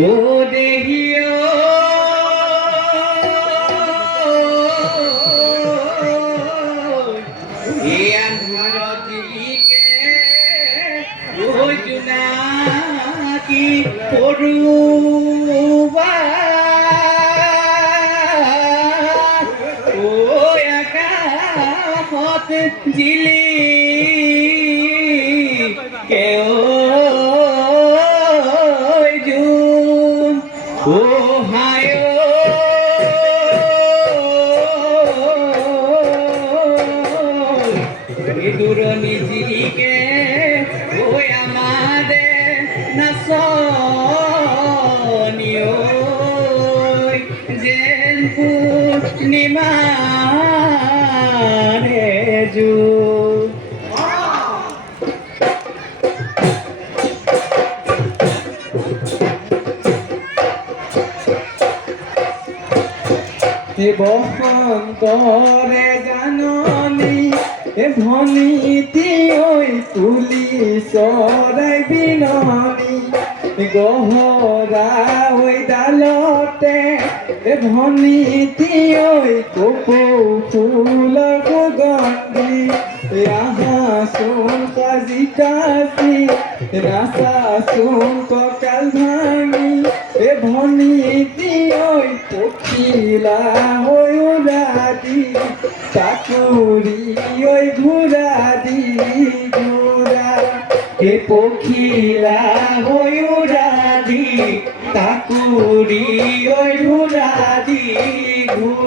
ও ওই জুনাকি পড়ুবা। ও একামত জিলি কেউ নিজিকে ওই আমাদের নাসনিও জেন পূর্ণিমা রে এ ধনীতি ওই তুলি চৰাই বিননি। গহৰা ওই ডালতে ভনীতি ওই কপৌ ফুলৰ সুগন্ধি আহা চোন কাজি কাজি, রাসা চোন ককাল ভাঙি। এ ভনীতি ওই পখিলা ওই উড়াদি চাকুরি এ পখিলা উড়াদি তাকুরি ওই ঘুরাদি ঘুরা